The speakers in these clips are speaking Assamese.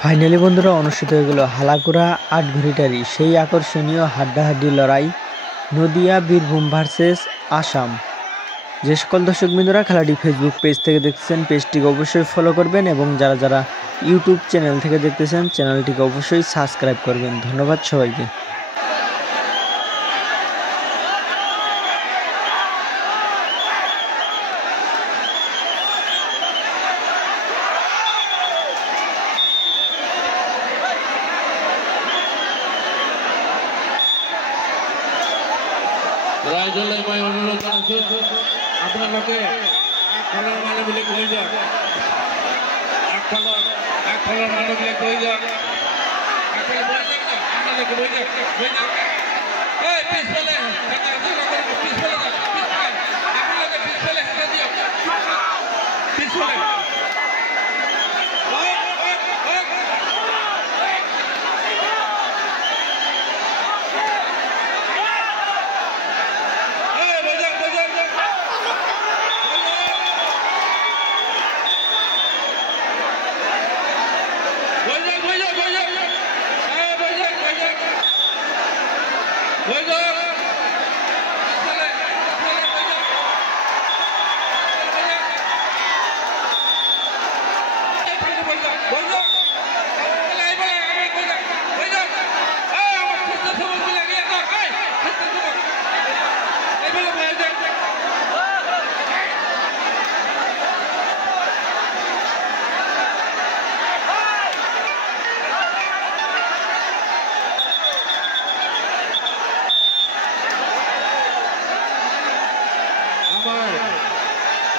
ফাইনালি বন্ধুরা অনুষ্ঠিত হয়ে গেল হালাকুড়া আটঘরিটারি সেই আকর্ষণীয় হাড্ডাহাড্ডি লড়াই নদিয়া বীরভূম ভার্সেস আসাম। যে সকল দর্শক বন্ধুরা খেলাটি ফেসবুক পেজ থেকে দেখতেছেন পেজটিকে অবশ্যই ফলো করবেন এবং যারা যারা ইউটিউব চ্যানেল থেকে দেখতেছেন চ্যানেলটিকে অবশ্যই সাবস্ক্রাইব করবেন। ধন্যবাদ সবাইকে। রায়জলে ভাই অনুরোধ জানাচ্ছি আপনাদেরকে এক খেলার মানে মিলে কই যাক, এক খেলার মানে মিলে কই যাক, এক খেলা বই যাক না আপনাদেরকে বই যাক এই পিছলে টাকা টাকা করে পিছলে যাক আপনাদের পিছলে হাতে দিও পিছলে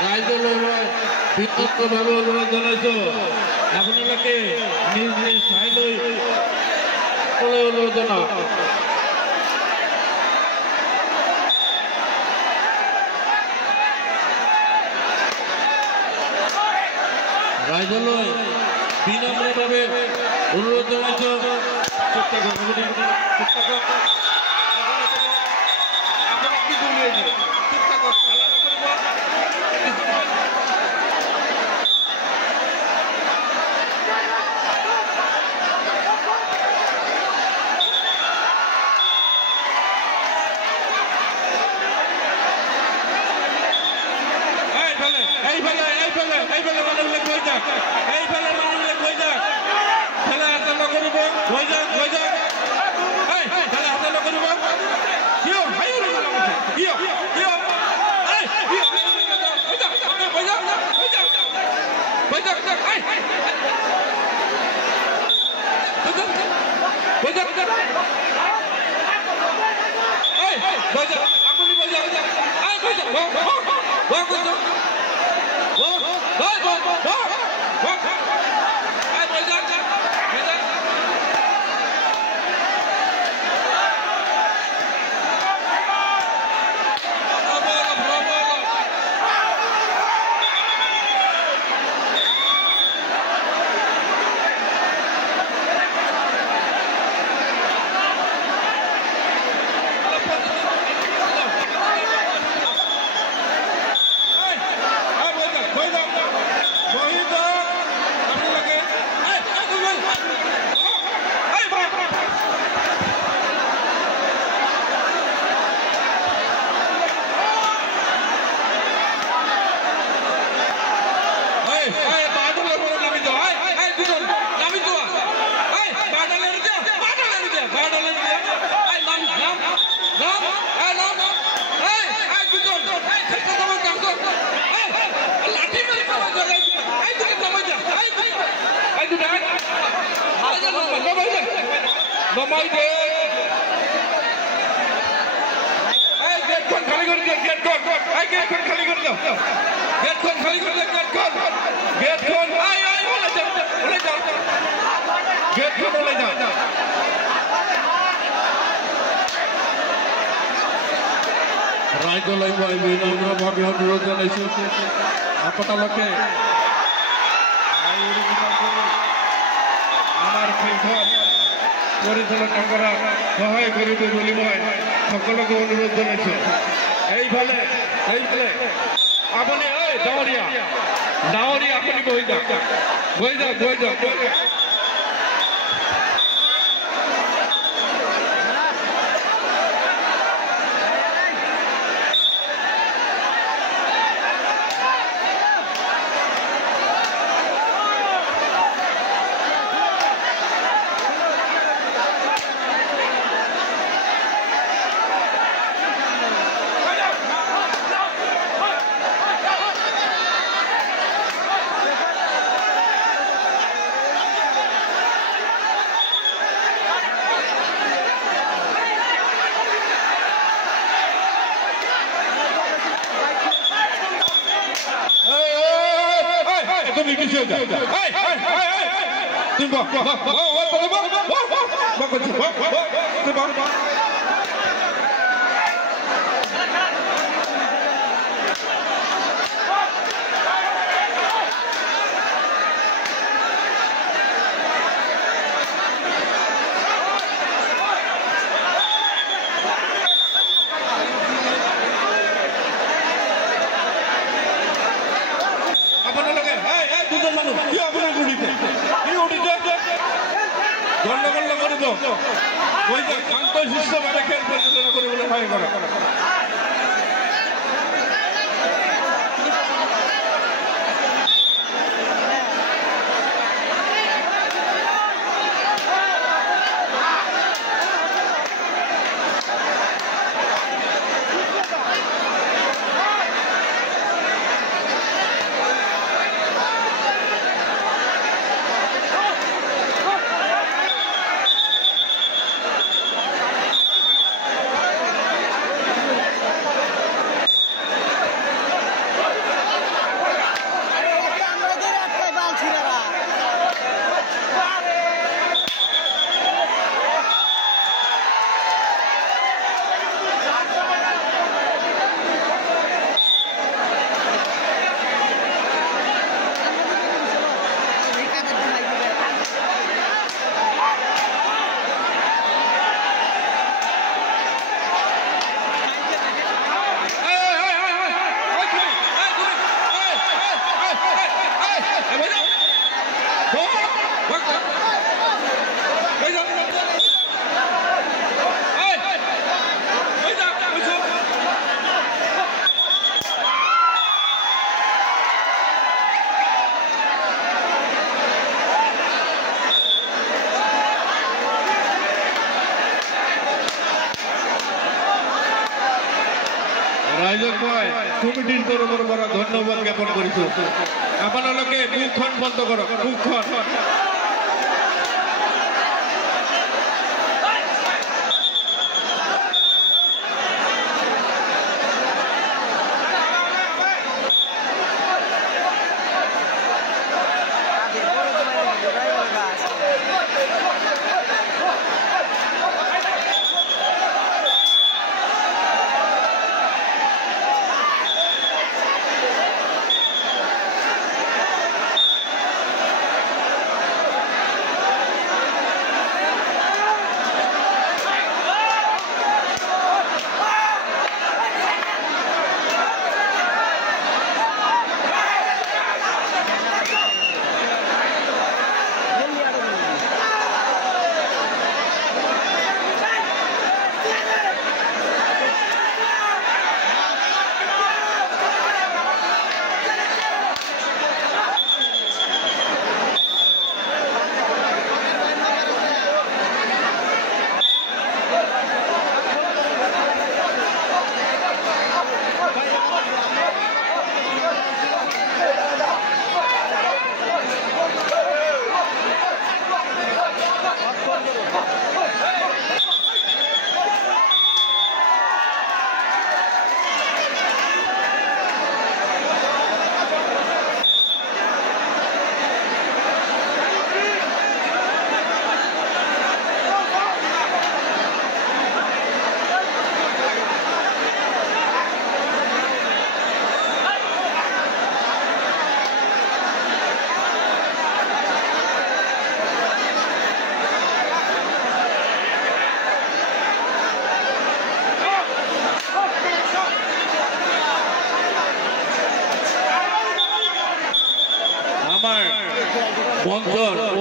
রায়দলের বিনম্রভাবে অনুরোধ জানাইছো আপনাদেরকে নিজ নিজ সাইডে অনুরোধ জানাও। রায়দলের বিনম্রভাবে অনুরোধ জানাইছো চেষ্টা করবেন আপনারা কি বলিয়ে যান চেষ্টা কর খেলা রায়দলের ভাই বিনম্রভাবে অনুরোধ জানাইছো আপনাদেরকে আমার খেলখন পরিচালনা করা সহায় করিবে বলি সকলকে অনুরোধ জানাচ্ছি এইভাবে আপনি ওই ডাওরিয়া আপনি বই যাক তুমি কিছু তুমি গন্ডগোল করে দাও ওই যে শান্ত শিষ্টভাবে খেল পরিচালনা করে বলে ভয় করা রাইজক ভাই কমিটির তরফের পৰা ধন্যবাদ জ্ঞাপন কৰিছো আপোনালোকে মুখখন বন্ধ কৰক মুখখন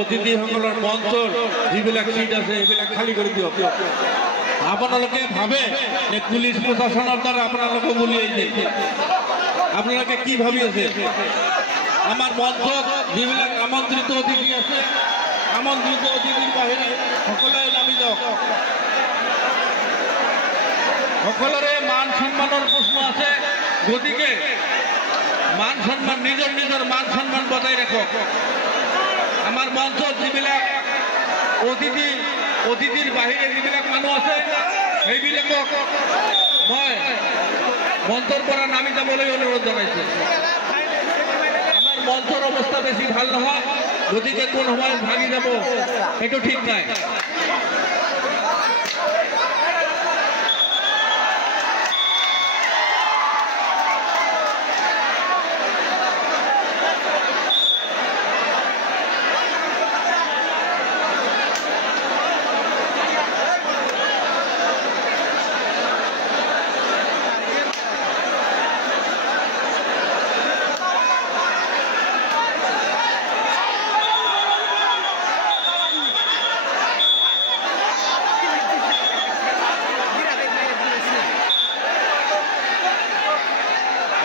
অতিথিসকলৰ মঞ্চৰ যিবিলাক চিট আছে সেইবিলাক খালী কৰি দিয়ক। আপোনালোকে ভাবে যে পুলিচ প্ৰশাসনৰ দ্বাৰা আপোনালোকক উলিয়াই দিয়ে, আপোনালোকে কি ভাবি আছে? আমাৰ মঞ্চত যিবিলাক আমন্ত্ৰিত অতিথি আছে, আমন্ত্ৰিত অতিথিৰ বাহিৰে সকলোৱে নামি যাওক। সকলোৰে মান সন্মানৰ প্ৰশ্ন আছে, গতিকে মান সন্মান নিজৰ নিজৰ মান সন্মান বজাই ৰাখক। আমাৰ মঞ্চত যিবিলাক অতিথিৰ বাহিৰে যিবিলাক মানুহ আছে সেইবিলাকক মই মঞ্চৰ পৰা নামি যাবলৈ অনুৰোধ জনাইছোঁ। আমাৰ মঞ্চৰ অৱস্থা বেছি ভাল নহয়, গতিকে কোন সময়ত ভাঙি যাব সেইটো ঠিক নাই।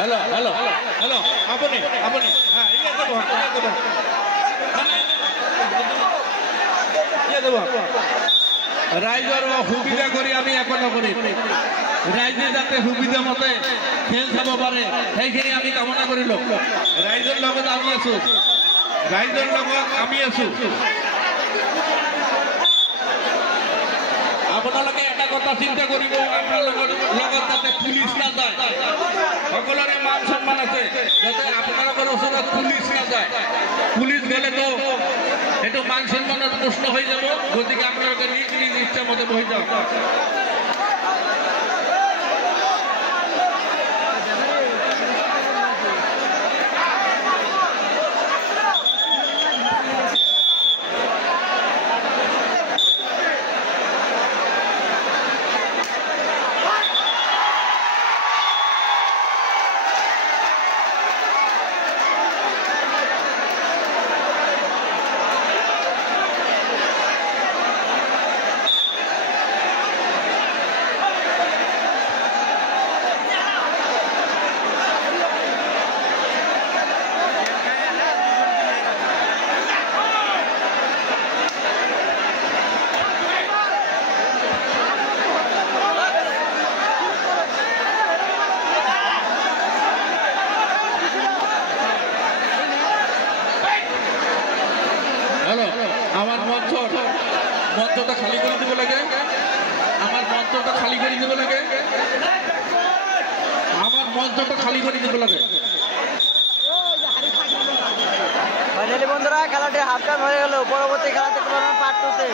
हेलो हेलो हेलो अपने अपने हाँ ये देबो ये देबो राइजर सुविधा करी आमी एकता करी राइजे जाते सुविधा मते खेल चाब पारे সেইখিনি আমি কামনা কৰিলো। ৰাইজৰ লগত আমি আছো, ৰাইজৰ লগত আমি আছো। আপোনালোকে এটা কথা চিন্তা কৰিব, আপোনালোকৰ লগত যাতে পুলিচ নাযায়। সকলোৰে মান সন্মান আছে, যাতে আপোনালোকৰ ওচৰত পুলিচ নাযায়। পুলিচ গ'লেতো সেইটো মান সন্মানৰ প্ৰশ্ন হৈ যাব, গতিকে আপোনালোকে নিজ নিজ ইচ্ছা মতে বহি যাওক। আমার মঞ্চটা খালি করে দিব লাগে, আমার মঞ্চটা খালি করে দিব লাগে, আমার মঞ্চটা খালি করে দিব লাগে। ফাইনালি বন্ধুরা খেলাটি হাফ টাইম হয়ে গেল, পরবর্তী খেলা দেখতে পারবেন পার্ট 2 তে।